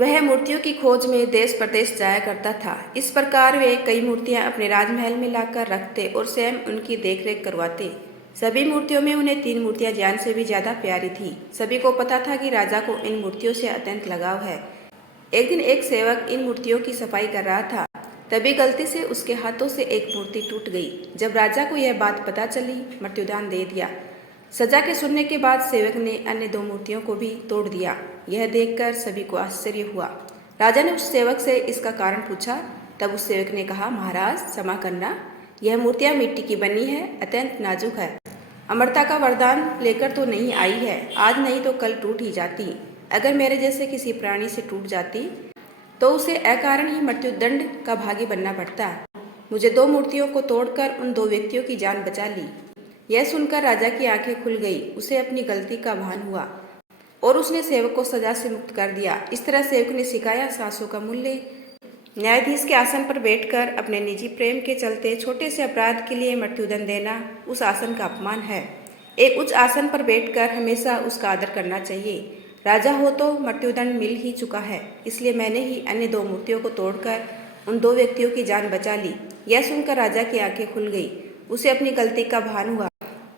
वह मूर्तियों की खोज में देश प्रदेश जाया करता था। इस प्रकार वे कई मूर्तियां अपने राजमहल में लाकर रखते और स्वयं उनकी देखरेख करवाते। सभी मूर्तियों में उन्हें 3 मूर्तियां जान से भी ज्यादा प्यारी थी। सभी को पता था कि राजा को इन मूर्तियों से अत्यंत लगाव है। एक दिन एक सेवक इन मूर्तियों की सफाई कर रहा था। तभी गलती से उसके हाथों से एक मूर्ति टूट गई। जब राजा को यह बात पता चली, मृत्युदान दे दिया। सजा के सुनने के बाद सेवक ने अन्य 2 मूर्तियों को भी तोड़ दिया। यह देखकर सभी को आश्चर्य हुआ। राजा ने उस सेवक से इसका कारण पूछा। तब उस सेवक ने कहा, महाराज क्षमा करना, यह मूर्तियां मिट्टी की बनी है, अत्यंत नाजुक है। अमरता का वरदान लेकर तो नहीं आई है, आज नहीं तो कल टूट ही जाती। अगर मेरे जैसे किसी प्राणी से टूट जाती तो उसे अकारण ही मृत्युदंड का भागी बनना पड़ता। मुझे 2 मूर्तियों को तोड़कर उन 2 व्यक्तियों की जान बचा ली। यह सुनकर राजा की आंखें खुल गई। उसे अपनी गलती का भान हुआ और उसने सेवक को सजा से मुक्त कर दिया। इस तरह सेवक ने सिखाया, सांसों का मूल्य। न्यायाधीश के आसन पर बैठकर अपने निजी प्रेम के चलते छोटे से अपराध के लिए मृत्युदंड देना उस आसन का अपमान है। एक उच्च आसन पर बैठकर हमेशा उसका आदर करना चाहिए। राजा हो तो मृत्युदंड मिल ही चुका है, इसलिए मैंने ही अन्य 2 मूर्तियों को तोड़कर उन 2 व्यक्तियों की जान बचा ली। यह सुनकर राजा की आंखें खुल गई। उसे अपनी गलती का भान हुआ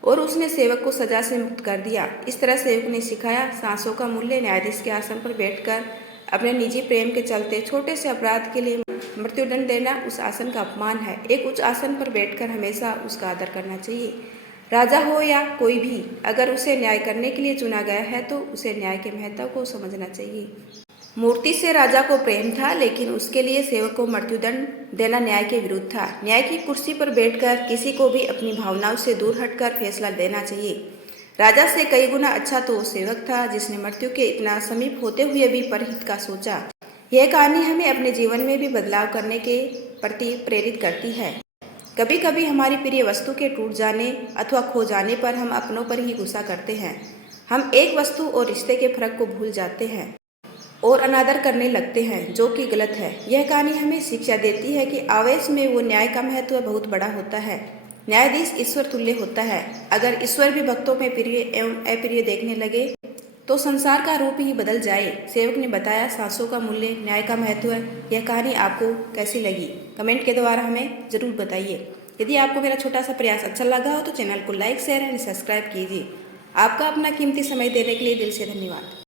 और उसने सेवक को सजा से मुक्त कर दिया। इस तरह सेवक ने सिखाया, सांसों का मूल्य। न्यायाधीश के आसन पर बैठकर अपने निजी प्रेम के चलते छोटे से अपराध के लिए मृत्युदंड देना उस आसन का अपमान है। एक उच्च आसन पर बैठकर हमेशा उसका आदर करना चाहिए। राजा हो या कोई भी, अगर उसे न्याय करने के लिए चुना गया है तो उसे न्याय के महत्व को समझना चाहिए। मूर्ति से राजा को प्रेम था, लेकिन उसके लिए सेवक को मृत्युदंड देना न्याय के विरुद्ध था। न्याय की कुर्सी पर बैठकर किसी को भी अपनी भावनाओं से दूर हटकर फैसला देना चाहिए। राजा से कई गुना अच्छा तो वो सेवक था जिसने मृत्यु के इतना समीप होते हुए भी परहित का सोचा। यह कहानी हमें अपने जीवन में भी बदलाव करने के प्रति प्रेरित करती है। कभी कभी हमारी प्रिय वस्तु के टूट जाने अथवा खो जाने पर हम अपनों पर ही गुस्सा करते हैं। हम एक वस्तु और रिश्ते के फर्क को भूल जाते हैं और अनादर करने लगते हैं, जो कि गलत है। यह कहानी हमें शिक्षा देती है कि आवेश में वो न्याय का महत्व बहुत बड़ा होता है। न्यायाधीश ईश्वर तुल्य होता है। अगर ईश्वर भी भक्तों में प्रिय एवं अप्रिय देखने लगे तो संसार का रूप ही बदल जाए। सेवक ने बताया, सांसों का मूल्य, न्याय का महत्व। यह कहानी आपको कैसी लगी, कमेंट के द्वारा हमें जरूर बताइए। यदि आपको मेरा छोटा सा प्रयास अच्छा लगा हो तो चैनल को लाइक, शेयर एंड सब्सक्राइब कीजिए। आपका अपना कीमती समय देने के लिए दिल से धन्यवाद।